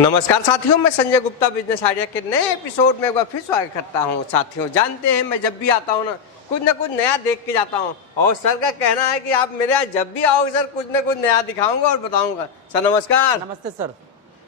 नमस्कार साथियों, मैं संजय गुप्ता बिजनेस आइडिया के नए एपिसोड में एक बार फिर स्वागत करता हूं। साथियों जानते हैं मैं जब भी आता हूं ना कुछ नया देख के जाता हूं और सर का कहना है कि आप मेरे यहाँ जब भी आओगे सर कुछ न कुछ नया दिखाऊंगा और बताऊंगा। सर नमस्कार। नमस्ते सर।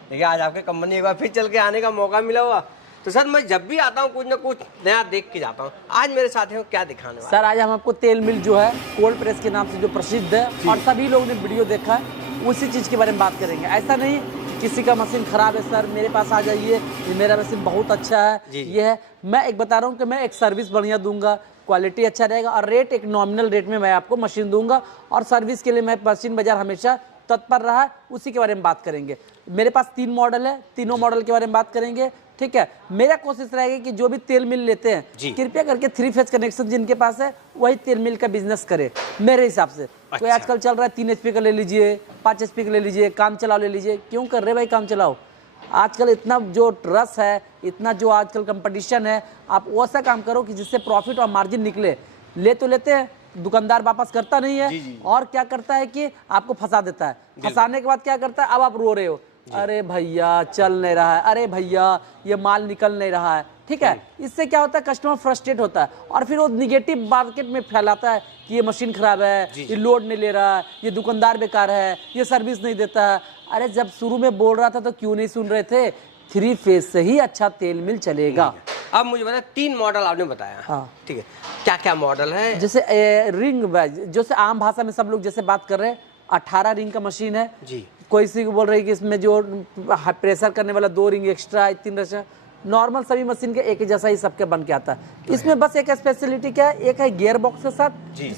देखिए आज आपके कंपनी एक बार फिर चल के आने का मौका मिला हुआ, तो सर मैं जब भी आता हूँ कुछ न कुछ नया देख के जाता हूँ। आज मेरे साथियों क्या दिखाने वाले? सर आज हम आपको तेल मिल जो है कोल्ड प्रेस के नाम से जो प्रसिद्ध है और सभी लोगों ने वीडियो देखा है उसी चीज़ के बारे में बात करेंगे। ऐसा नहीं किसी का मशीन खराब है सर मेरे पास आ जाइए, ये मेरा मशीन बहुत अच्छा है, ये है। मैं एक बता रहा हूँ कि मैं एक सर्विस बढ़िया दूंगा, क्वालिटी अच्छा रहेगा और रेट एक नॉमिनल रेट में मैं आपको मशीन दूंगा और सर्विस के लिए मैं मशीन बाजार हमेशा तत्पर रहा, उसी के बारे में बात करेंगे। मेरे पास 3 मॉडल है, तीनों मॉडल के बारे में बात करेंगे, ठीक है। मेरा कोशिश रहेगी कि जो भी तेल मिल लेते हैं कृपया करके 3 फेज कनेक्शन जिनके पास है वही तेल मिल का बिजनेस करे मेरे हिसाब से। कोई आजकल चल रहा है 3 HP का ले लीजिए, 5 HP का ले लीजिए, काम चलाओ ले लीजिए। क्यों कर रहे भाई काम चलाओ? आजकल इतना जो रस है, इतना जो आजकल कंपटीशन है, आप वैसा काम करो कि जिससे प्रॉफिट और मार्जिन निकले। ले तो लेते हैं, दुकानदार वापस करता नहीं है और क्या करता है कि आपको फंसा देता है। फंसाने के बाद क्या करता है, अब आप रो रहे हो, अरे भैया चल नहीं रहा है, अरे भैया ये माल निकल नहीं रहा है, ठीक है। इससे क्या होता है, कस्टमर फ्रस्ट्रेट होता है और फिर वो निगेटिव मार्केट में फैलाता है कि ये मशीन खराब है, ये लोड नहीं ले रहा है, ये दुकानदार बेकार है, ये सर्विस नहीं देता है। अरे जब शुरू में बोल रहा था तो क्यों नहीं सुन रहे थे? 3 फेज से ही अच्छा तेल मिल चलेगा। अब मुझे बता, 3 मॉडल आपने बताया, हाँ ठीक है, क्या क्या मॉडल है? जैसे रिंग जैसे आम भाषा में सब लोग जैसे बात कर रहे हैं, 18 रिंग का मशीन है जी। कोई सी बोल रही है कि इसमें जो प्रेशर करने वाला 2 रिंग एक्स्ट्रा है, 3 रशा। नॉर्मल सभी मशीन के एक ही जैसा ही सबके बन के आता है। इसमें बस एक स्पेशलिटी क्या है, एक है गियर बॉक्स के साथ,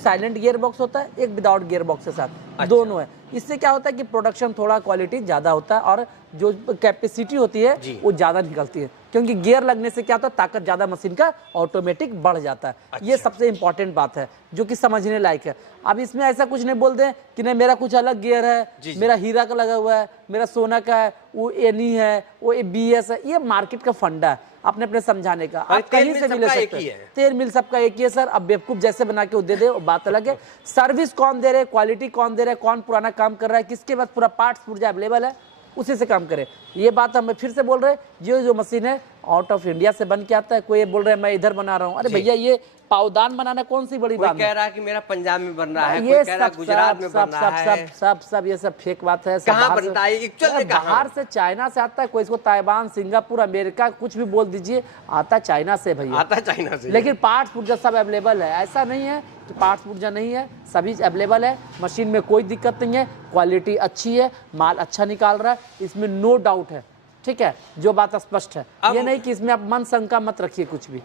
साइलेंट गियर बॉक्स होता है, एक विदाउट गियर बॉक्स के साथ, दोनों है। इससे क्या होता है कि प्रोडक्शन थोड़ा क्वालिटी ज़्यादा होता है और जो कैपेसिटी होती है वो ज़्यादा निकलती है, क्योंकि गियर लगने से क्या होता है, ताकत ज़्यादा मशीन का ऑटोमेटिक बढ़ जाता है। ये सबसे इंपॉर्टेंट बात है जो कि समझने लायक है। अब इसमें ऐसा कुछ नहीं बोल दें कि नहीं मेरा कुछ अलग गियर है, मेरा हीरा का लगा हुआ है, मेरा सोना का है, वो एनी है, वो BS है। ये मार्केट का फंडा है अपने अपने समझाने का। आप कहीं से भी ले सकते हैं, तेल मिल सबका एक ही है सर। अब बेवकूफ जैसे बना के वो दे दे, बात अलग है। सर्विस कौन दे रहे, क्वालिटी कौन दे रहा है, कौन पुराना काम कर रहा है, किसके पास पूरा पार्ट्स पुर्जा अवेलेबल है, उसी से काम करे। ये बात हम फिर से बोल रहे हैं, जो मशीन है आउट ऑफ इंडिया से बन के आता है। कोई ये बोल रहा है मैं इधर बना रहा हूँ, अरे भैया ये पावदान बनाना कौन सी बड़ी बात है? कह रहा है कि मेरा पंजाब में बन रहा है, कोई कह रहा है गुजरात में बन रहा है। सब ये सब फेक बात है। कहाँ बनता है? बाहर से चाइना से आता है, कोई इसको ताइवान, सिंगापुर, अमेरिका कुछ भी बोल दीजिए, आता चाइना से भैया, आता चाइना से। लेकिन पार्ट्स पुर्जा सब अवेलेबल है। ऐसा नहीं है कि पार्ट्स पुर्जा नहीं है, सभी अवेलेबल है। मशीन में कोई दिक्कत नहीं है, क्वालिटी अच्छी है, माल अच्छा निकाल रहा है, इसमें नो डाउट है, ठीक है। जो बात स्पष्ट है, ये नहीं कि इसमें आप मन शंका मत रखिए कुछ भी।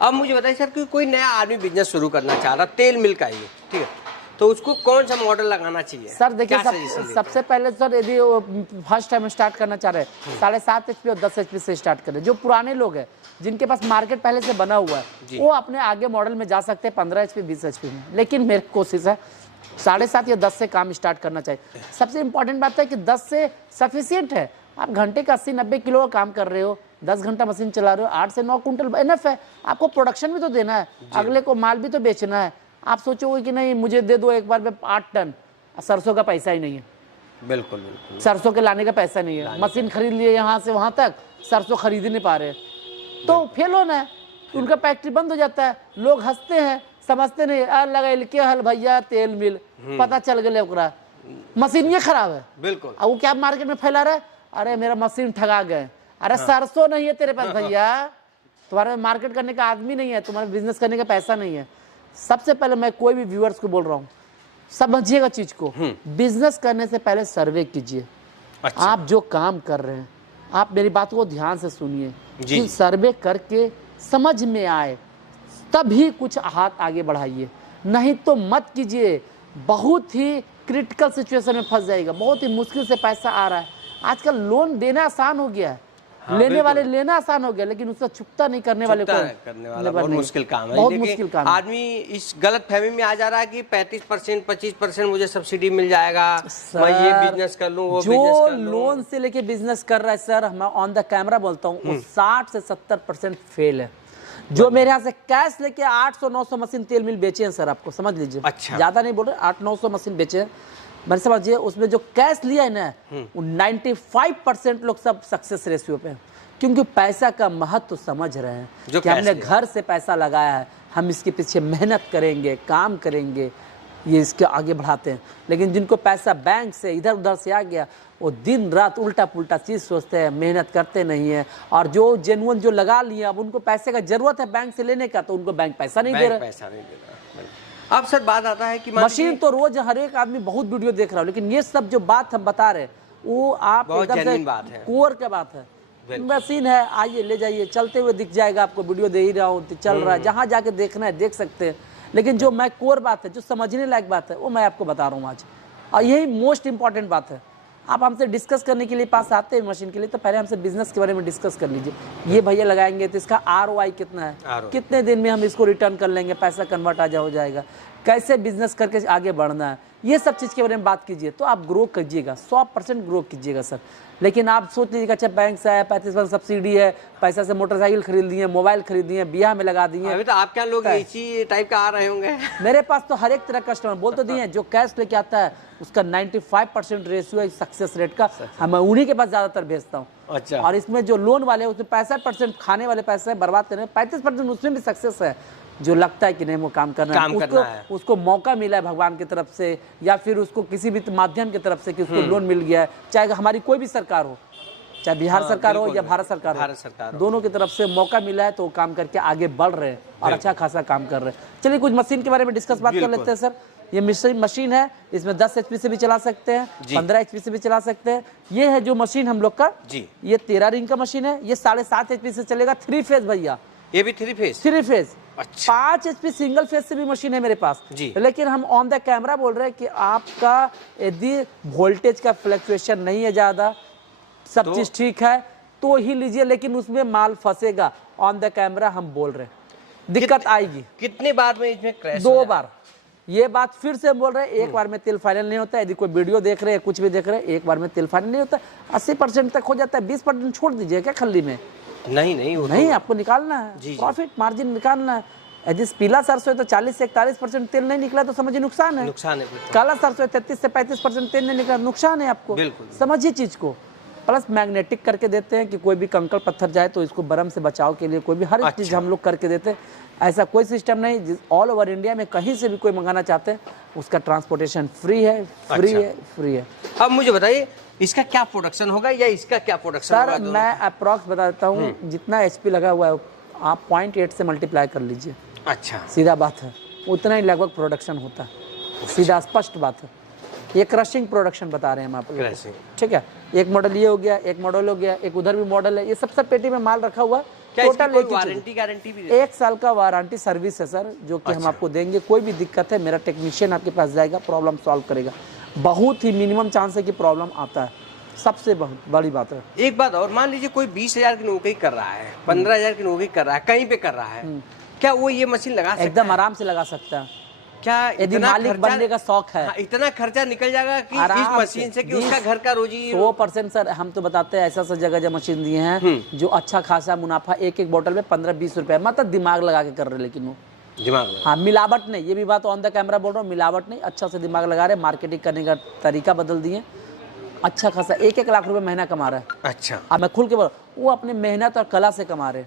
अब मुझे बताइए सर कि कोई नया आदमी बिजनेस शुरू करना चाह रहा, तेल मिल का ही, ठीक है, तो उसको कौन सा मॉडल लगाना चाहिए? सर देखिए सबसे पहले सर यदि फर्स्ट टाइम स्टार्ट करना चाह रहे हैं 7.5 HP और 10 HP से स्टार्ट करें। जो पुराने लोग हैं जिनके पास मार्केट पहले से बना हुआ है वो अपने आगे मॉडल में जा सकते हैं 15 HP 20 HP में, लेकिन मेरी कोशिश है 7.5 या 10 से काम स्टार्ट करना चाहिए। सबसे इंपॉर्टेंट बात है कि 10 से सफिशियंट है। आप घंटे का 80-90 किलो का काम कर रहे हो, 10 घंटा मशीन चला रहे हो, 8 से 9 कुंटल इनफ है। आपको प्रोडक्शन भी तो देना है, अगले को माल भी तो बेचना है। आप सोचोगे कि नहीं मुझे दे दो एक बार में 8 टन, सरसों का पैसा ही नहीं है। बिल्कुल बिल्कुल, सरसों के लाने का पैसा नहीं है। मशीन खरीद लिए यहाँ से वहाँ तक, सरसों खरीद ही नहीं पा रहे, तो फेल होना है। उनका फैक्ट्री बंद हो जाता है, लोग हंसते हैं, समझते नहीं। लगा के हल भैया तेल मिल, पता चल गया मशीन ये खराब है। बिल्कुल, अब वो क्या मार्केट में फैला रहा है, अरे मेरा मशीन ठगा गए। अरे सरसों नहीं है तेरे पास भैया, तुम्हारे मार्केट करने का आदमी नहीं है, तुम्हारे बिजनेस करने का पैसा नहीं है। सबसे पहले मैं कोई भी व्यूअर्स को बोल रहा हूँ, समझिएगा चीज को, बिजनेस करने से पहले सर्वे कीजिए। आप जो काम कर रहे हैं, आप मेरी बात को ध्यान से सुनिए कि सर्वे करके समझ में आए तभी कुछ हाथ आगे बढ़ाइए, नहीं तो मत कीजिए। बहुत ही क्रिटिकल सिचुएशन में फंस जाएगा। बहुत ही मुश्किल से पैसा आ रहा है। आजकल लोन देना आसान हो गया है, लेने वाले लेना आसान हो गया, लेकिन उसका चुकता नहीं करने वाले बहुत मुश्किल काम है। बहुत मुश्किल काम है। आदमी इस गलत फहमी में आ जा रहा है कि 35% 25% मुझे सब्सिडी मिल जाएगा, मैं ये बिजनेस कर लूं, वो जो लोन से लेके बिजनेस कर रहा है सर, मैं ऑन द कैमरा बोलता हूँ, वो 60 से 70% फेल है। जो मेरे यहाँ से कैश लेके 800-900 मशीन तेल मिल बेचे हैं सर, आपको समझ लीजिए। अच्छा, ज्यादा नहीं बोल रहे, 800-900 मशीन बेचे हैं। मैंने समझिए उसमें जो कैश लिया है ना वो 95% लोग सब सक्सेस रेशियो पे हैं, क्योंकि पैसा का महत्व समझ रहे हैं जो कि हमने कैश घर से पैसा लगाया है, हम इसके पीछे मेहनत करेंगे, काम करेंगे, ये इसके आगे बढ़ाते हैं। लेकिन जिनको पैसा बैंक से इधर उधर से आ गया, वो दिन रात उल्टा पुल्टा चीज़ सोचते हैं, मेहनत करते नहीं है। और जो जेन्युइन जो लगा लिए, अब उनको पैसे का जरूरत है बैंक से लेने का, तो उनको बैंक पैसा नहीं दे रहा। पैसा नहीं दे रहा। अब सर बात आता है कि मशीन तो रोज हर एक आदमी बहुत वीडियो देख रहा हो, लेकिन ये सब जो बात हम बता रहे हैं वो आप एकदम से कोर क्या बात है। मशीन है, आइए ले जाइए, चलते हुए दिख जाएगा आपको, वीडियो दे ही रहा हूँ, चल रहा है, जहाँ जाके देखना है देख सकते हैं। लेकिन जो मैं कोर बात है, जो समझने लायक बात है, वो मैं आपको बता रहा हूँ आज, और यही मोस्ट इंपॉर्टेंट बात है। आप हमसे डिस्कस करने के लिए पास आते हैं मशीन के लिए, तो पहले हमसे बिजनेस के बारे में डिस्कस कर लीजिए। ये भैया लगाएंगे तो इसका ROI कितना है, कितने दिन में हम इसको रिटर्न कर लेंगे, पैसा कन्वर्ट हो जाएगा, कैसे बिजनेस करके आगे बढ़ना है, ये सब चीज़ के बारे में बात कीजिए, तो आप ग्रो कीजिएगा, 100% ग्रो कीजिएगा सर। लेकिन आप सोच लीजिएगा अच्छा बैंक से आया, 35% सब्सिडी है, पैसा से मोटरसाइकिल खरीद लिए, मोबाइल खरीद दिए, ब्याह में लगा दिए। अभी तो आपके यहाँ लोग इसी टाइप का आ रहे होंगे। मेरे पास तो हर एक तरह का कस्टमर बोल तो दिए, जो कैश लेके आता है उसका 95% रेशियो है सक्सेस रेट का, मैं उन्हीं के पास ज़्यादातर भेजता हूँ। अच्छा। और इसमें जो लोन वाले हैं उसमें 65% खाने वाले पैसे है, बर्बाद करने, 35% उसमें भी सक्सेस है। जो लगता है कि नहीं वो काम करना है, उसको मौका मिला है भगवान की तरफ से, या फिर उसको किसी भी माध्यम की तरफ से कि उसको लोन मिल गया है, चाहे हमारी कोई भी सरकार हो, चाहे बिहार सरकार हो या भारत सरकार हो, दोनों की तरफ से मौका मिला है, तो वो काम करके आगे बढ़ रहे हैं और अच्छा खासा काम कर रहे हैं। चलिए कुछ मशीन के बारे में डिस्कस बात कर लेते हैं सर। ये मशीन है, इसमें 10 HP से भी चला सकते हैं, 15 HP से भी चला सकते हैं। ये है जो मशीन हम लोग का, ये 13 रिंग का मशीन है, ये 7.5 HP से चलेगा, 3 फेज भैया, ये भी 3 फेज। 3 फेज। अच्छा। 5 HP सिंगल फेज से भी मशीन है मेरे पास जी। लेकिन हम ऑन द कैमरा बोल रहे हैं कि आपका यदि वोल्टेज का फ्लक्चुएशन नहीं है ज्यादा, सब चीज ठीक है तो ही लीजिए, लेकिन उसमें माल फंसेगा। ऑन द कैमरा हम बोल रहे हैं, दिक्कत आएगी। कितने बार में इसमें क्रैश? 2 बार। ये बात फिर से बोल रहे हैं, एक बार में तेल फाइनल नहीं होता है। यदि कोई वीडियो देख रहे हैं, कुछ भी देख रहे हैं, एक बार में तेल फाइनल नहीं होता, 80% तक हो जाता है, 20% छोड़ दीजिए क्या खल्ली में। नहीं, आपको निकालना है, प्रॉफिट मार्जिन निकालना है। यदि पीला सरसों है तो 40 से 41% तेल नहीं निकला तो समझिए नुकसान है। काला सरसों 33 से 35% तेल नहीं निकला, नुकसान है आपको। समझिए चीज को। प्लस मैग्नेटिक करके देते हैं कि कोई भी कंकड़ पत्थर जाए तो इसको बर्म से बचाव के लिए कोई भी हर चीज हम लोग करके देते हैं। ऐसा कोई सिस्टम नहीं, ऑल ओवर इंडिया में कहीं से भी कोई मंगाना चाहते हैं उसका ट्रांसपोर्टेशन फ्री है, फ्री है। अब मुझे बताइए इसका क्या प्रोडक्शन होगा या इसका क्या प्रोडक्शन होगा? सर मैं अप्रॉक्स बता देता हूँ, जितना HP लगा हुआ है आप 0.8 से मल्टीप्लाई कर लीजिए। अच्छा, सीधा बात है, उतना ही लगभग प्रोडक्शन होता है, सीधा स्पष्ट बात है। ये क्रशिंग प्रोडक्शन बता रहे हैं हम आपको, ठीक है। एक मॉडल ये हो गया, एक मॉडल हो गया, एक उधर भी मॉडल है, ये सब पेटी में माल रखा हुआ है। टोटल वारंटी गारंटी भी 1 साल का वारंटी सर्विस है सर, जो कि हम आपको देंगे। कोई भी दिक्कत है मेरा टेक्नीशियन आपके पास जाएगा, प्रॉब्लम सॉल्व करेगा। बहुत ही मिनिमम चांस है कि प्रॉब्लम आता है, सबसे बड़ी बात है। एक बात और, मान लीजिए कोई 20,000 की नौकरी कर रहा है, 15,000 की नौकरी कर रहा है, कहीं पे कर रहा है, क्या वो ये मशीन लगा सकता है? एकदम आराम से लगा सकता है। क्या यदि मालिक बनने का शौक है, इतना खर्चा निकल जाएगा कि इस मशीन से कि उसका घर का रोजी 100%। सर हम तो बताते हैं ऐसा जगह जब मशीन दिए हैं जो अच्छा खासा मुनाफा, एक बोतल में 15-20 रुपए, मतलब दिमाग लगा के कर रहे, लेकिन वो दिमाग, हाँ मिलावट नहीं, ये भी बात ऑन द कैमरा बोल रहा हूँ, मिलावट नहीं, अच्छा से दिमाग लगा रहे, मार्केटिंग करने का तरीका बदल दिए, अच्छा खासा 1-1 लाख रुपए महीना कमा रहा है। अच्छा, अब मैं खुल के बोल, वो अपने मेहनत और कला से कमा रहे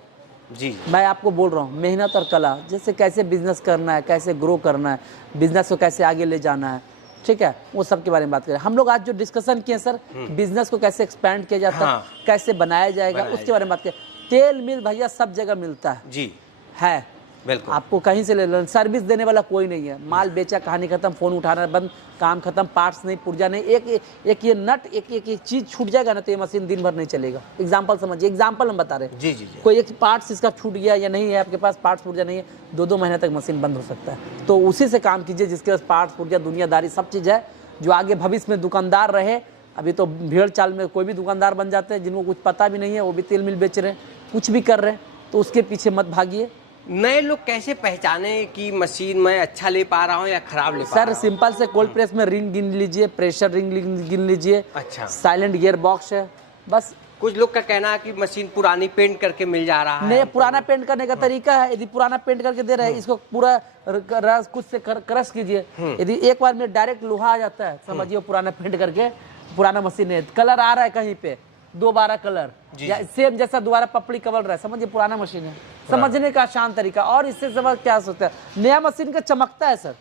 जी। मैं आपको बोल रहा हूँ मेहनत और कला, जैसे कैसे बिजनेस करना है, कैसे ग्रो करना है, बिजनेस को कैसे आगे ले जाना है, ठीक है, वो सब के बारे में बात करें। हम लोग आज जो डिस्कशन किए सर, बिजनेस को कैसे एक्सपैंड किया जाता है, कैसे बनाया जाएगा, उसके बारे में बात करें। तेल मिल भैया सब जगह मिलता है जी, है, बिल्कुल, आपको कहीं से ले लो, सर्विस देने वाला कोई नहीं है। माल बेचा, कहानी खत्म, फोन उठाना बंद, काम खत्म, पार्ट्स नहीं, पुर्जा नहीं, एक ये नट, एक चीज छूट जाएगा ना तो ये मशीन दिन भर नहीं चलेगा। एग्जांपल समझिए, एग्जांपल हम बता रहे हैं जी। कोई एक पार्ट्स इसका छूट गया या नहीं है आपके पास, पार्ट्स पुर्जा नहीं है, 2-2 महीने तक मशीन बंद हो सकता है। तो उसी से काम कीजिए जिसके पास पार्ट्स पुर्जा, दुनियादारी सब चीज़ है, जो आगे भविष्य में दुकानदार रहे। अभी तो भीड़ चाल में कोई भी दुकानदार बन जाते हैं, जिनको कुछ पता भी नहीं है, वो भी तेल मिल बेच रहे हैं, कुछ भी कर रहे हैं, तो उसके पीछे मत भागिए। नए लोग कैसे पहचाने कि मशीन में अच्छा ले पा रहा हूँ या खराब ले पा रहा हूँ? सर सिंपल से कोल्ड प्रेस में रिंग गिन लीजिए, प्रेशर रिंग गिन लीजिए, अच्छा, साइलेंट गियर बॉक्स है, बस कुछ लोग का कहना है कि मशीन पुरानी पेंट करके मिल जा रहा है। नहीं, पुराना पेंट करने का तरीका है। यदि पुराना पेंट करके दे रहे हैं, इसको पूरा रस कुछ से क्रश कीजिए। यदि एक बार में डायरेक्ट लोहा आ जाता है, समझिए पुराना पेंट करके पुराना मशीन है। कलर आ रहा है कहीं पे दोबारा कलर या सेम जैसा दोबारा पपड़ी कवर रहा है, समझिए पुराना मशीन है। समझने का आसान तरीका। और इससे समझ क्या सोचता है, नया मशीन का चमकता है सर।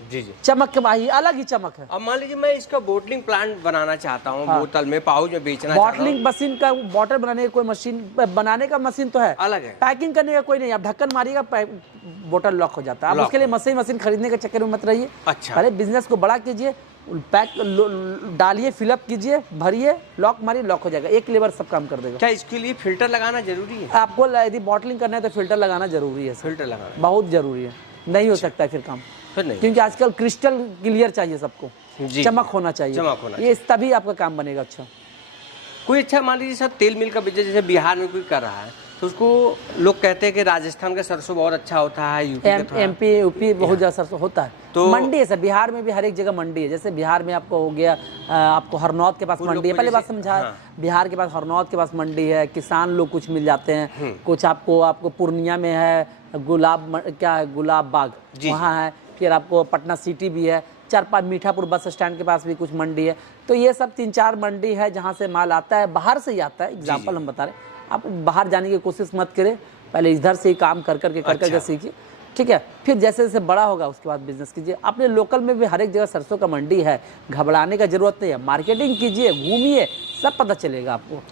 जी जी, चमक के भाई अलग ही चमक है। अब मान लीजिए मैं इसका बोटलिंग प्लांट बनाना चाहता हूँ, बोतल में पाउच में बेचना चाहता हूँ। बॉटलिंग मशीन का, बॉटल बनाने का कोई मशीन, बनाने का मशीन तो है, अलग है। पैकिंग करने का कोई नहीं। आप ढक्कन मारिएगा, बोतल लॉक हो जाता है। आप उसके लिए मशीन खरीदने के चक्कर में मत रहिए। अच्छा, पहले बिजनेस को बड़ा कीजिए, पैक डालिए, फिलअप कीजिए, भरिए, लॉक मारिए, लॉक हो जाएगा। एक लेबर सब काम कर देगा। क्या इसके लिए फिल्टर लगाना जरूरी है? आपको यदि बॉटलिंग करना है तो फिल्टर लगाना जरूरी है। फिल्टर लगाना बहुत जरूरी है, नहीं हो सकता है फिर काम। फिर नहीं, क्योंकि आजकल क्रिस्टल क्लियर चाहिए सबको, चमक होना चाहिए, चमक होना ये तभी आपका काम बनेगा अच्छा। कोई अच्छा मान लीजिए सर तेल मिल का बिजनेस जैसे बिहार में कोई कर रहा है, तो उसको लोग कहते हैं कि राजस्थान का सरसों बहुत अच्छा होता है, एमपी यूपी बहुत ज्यादा सरसों होता है। तो मंडी है सर, बिहार में भी हर एक जगह मंडी है। जैसे बिहार में आपको हो गया, आपको हरनौत के पास मंडी है, पहले बात समझा। बिहार के पास हरनौत के पास मंडी है, किसान लोग कुछ मिल जाते हैं। कुछ आपको पूर्णिया में है, गुलाब बाग वहाँ है। फिर आपको पटना सिटी भी है, 4-5 मीठापुर बस स्टैंड के पास भी कुछ मंडी है। तो ये सब 3-4 मंडी है जहाँ से माल आता है, बाहर से ही आता है। एग्जाम्पल हम बता रहे हैं, आप बाहर जाने की कोशिश मत करें, पहले इधर से ही काम कर करके सीखिए, ठीक है। फिर जैसे जैसे बड़ा होगा उसके बाद बिजनेस कीजिए। अपने लोकल में भी हर एक जगह सरसों का मंडी है, घबराने का जरूरत नहीं है। मार्केटिंग कीजिए, घूमिए, सब पता चलेगा आपको।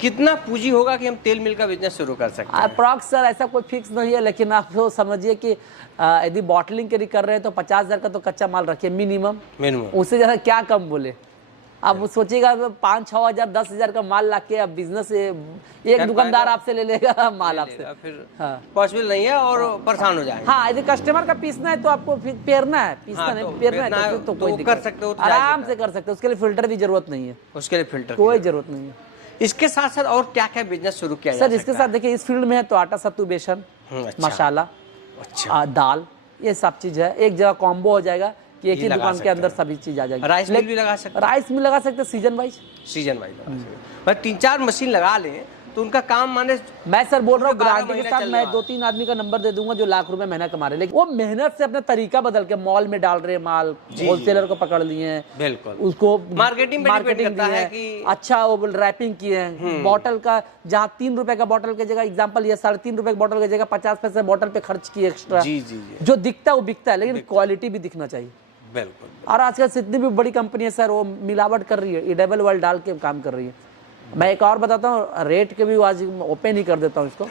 कितना पूंजी होगा कि हम तेल मिल का बिजनेस शुरू कर सकते हैं? अप्रॉक्स सर ऐसा कोई फिक्स नहीं है, लेकिन आप तो समझिए कि यदि बॉटलिंग के कर रहे हैं तो 50,000 का तो कच्चा माल रखिए मिनिमम। उससे ज़्यादा क्या कम बोले। अब सोचिएगा 5-6 हज़ार 10,000 का माल ला के अब बिजनेस एक दुकानदार आपसे ले लेगा माल आपसे, फिर पॉसिबल नहीं है और परेशान हो जाएगा। हाँ, यदि कस्टमर का पीसना है तो आपको फिर पेरना है, पेरना है तो कोई कर सकते हो, आराम से कर सकते हो। उसके लिए फिल्टर की जरूरत नहीं है, उसके लिए फिल्टर कोई जरूरत नहीं है। इसके साथ साथ और क्या क्या बिजनेस शुरू किया जा सर? इसके साथ देखिए इस फील्ड में है तो आटा सत्तू बेसन, मसाला, दाल, ये सब चीज है। एक जगह कॉम्बो हो जाएगा कि एक ही दुकान के अंदर सभी चीज आ जाएगी। राइस मिल भी लगा सकते हैं, राइस मिल लगा सकते हैं सीजन वाइज। 3-4 मशीन लगा लें तो उनका काम माने। मैं सर बोल रहा हूँ गारंटी के साथ, मैं 2-3 आदमी का नंबर दे दूंगा जो लाख रुपए महीना कमा रहे हैं, लेकिन वो मेहनत से अपना तरीका बदल के मॉल में डाल रहे हैं माल, होलसेलर को पकड़ लिए हैं, बिल्कुल उसको मार्केटिंग करता है कि अच्छा वो रैपिंग किए हैं। बॉटल का जहाँ 3 रुपए का बॉटल की जगह, एग्जाम्पल ये 3.5 रुपए की बॉटल की जगह 50 पैसे बॉटल पे खर्च किए एक्स्ट्रा। जो दिखता है वो बिकता है, लेकिन क्वालिटी भी दिखना चाहिए। बिल्कुल। और आजकल जितनी भी बड़ी कंपनी है सर वो मिलावट कर रही है, ये डबल वर्ल्ड डाल के काम कर रही है। मैं एक और बताता हूँ, रेट के भी आज ओपन ही कर देता हूँ इसको।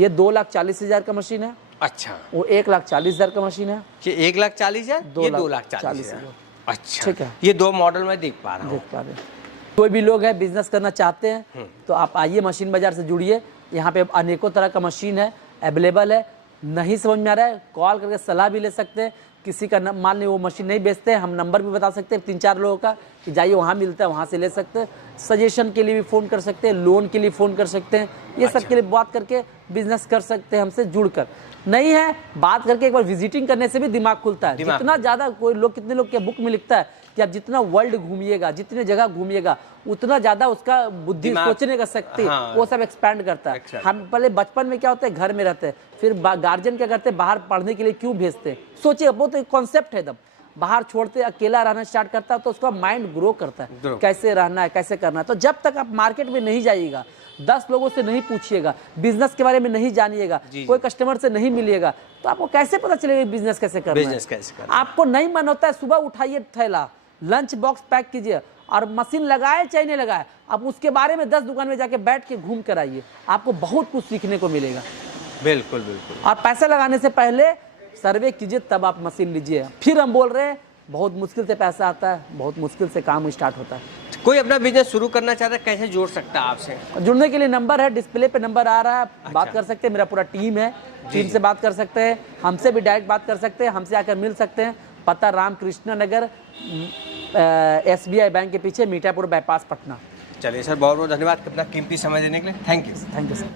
ये 2,40,000 का मशीन है। अच्छा, वो 1,40,000 का मशीन है। 1,40,000, ये 2,40,000। अच्छा, ठीक है। ये 2 मॉडल में देख पा रहा हूँ। कोई भी लोग है बिजनेस करना चाहते हैं तो आप आइए, मशीन बाजार से जुड़िए। यहाँ पे अनेकों तरह का मशीन है, अवेलेबल है। नहीं समझ में आ रहा है, कॉल करके सलाह भी ले सकते हैं। किसी का मान ली वो मशीन नहीं बेचते हैं, हम नंबर भी बता सकते हैं 3-4 लोगों का कि जाइए वहाँ मिलता है, वहाँ से ले सकते हैं। सजेशन के लिए भी फ़ोन कर सकते हैं, लोन के लिए फ़ोन कर सकते हैं, ये सब के लिए बात करके बिजनेस कर सकते हैं हमसे जुड़कर। नहीं है बात करके एक बार विजिटिंग करने से भी दिमाग खुलता है। जितना ज़्यादा कितने लोग के बुक में लिखता है कि आप जितना वर्ल्ड घूमिएगा, जितने जगह घूमिएगा, उतना ज़्यादा उसका बुद्धि सोचने का शक्ति वो सब एक्सपैंड करता है। हम पहले बचपन में क्या होता है, घर में रहते हैं, फिर गार्जियन क्या करते हैं, बाहर पढ़ने के लिए क्यों भेजते हैं। सोचिए वो तो एक कॉन्सेप्ट है, एकदम बाहर छोड़ते अकेला रहना स्टार्ट करता है तो उसका माइंड ग्रो करता है, कैसे रहना है, कैसे करना है। तो जब तक आप मार्केट में नहीं जाइएगा, 10 लोगों से नहीं पूछिएगा, बिजनेस के बारे में नहीं जानिएगा, कोई कस्टमर से नहीं मिलिएगा, तो आपको कैसे पता चलेगा बिजनेस कैसे करना है। आपको नहीं मन होता है, सुबह उठाइए थैला, लंच बॉक्स पैक कीजिए और मशीन लगाए चाहे नहीं लगाए, आप उसके बारे में 10 दुकान में जाके बैठ के घूम कर आइए, आपको बहुत कुछ सीखने को मिलेगा। बिल्कुल बिल्कुल। और पैसा लगाने से पहले सर्वे कीजिए, तब आप मशीन लीजिए। फिर हम बोल रहे हैं बहुत मुश्किल से पैसा आता है, बहुत मुश्किल से काम स्टार्ट होता है। कोई अपना बिजनेस शुरू करना चाहता है, कैसे जोड़ सकता है आपसे? जुड़ने के लिए नंबर है, डिस्प्ले पे नंबर आ रहा है। बात कर सकते हैं, मेरा पूरा टीम है, टीम से बात कर सकते हैं, हमसे भी डायरेक्ट बात कर सकते हैं, हमसे आकर मिल सकते हैं। पता रामकृष्ण नगर, SBI बैंक के पीछे, मीठापुर बाईपास, पटना। चलिए सर, बहुत बहुत धन्यवाद अपना कीमती समय देने के लिए। Thank you. Thank you sir.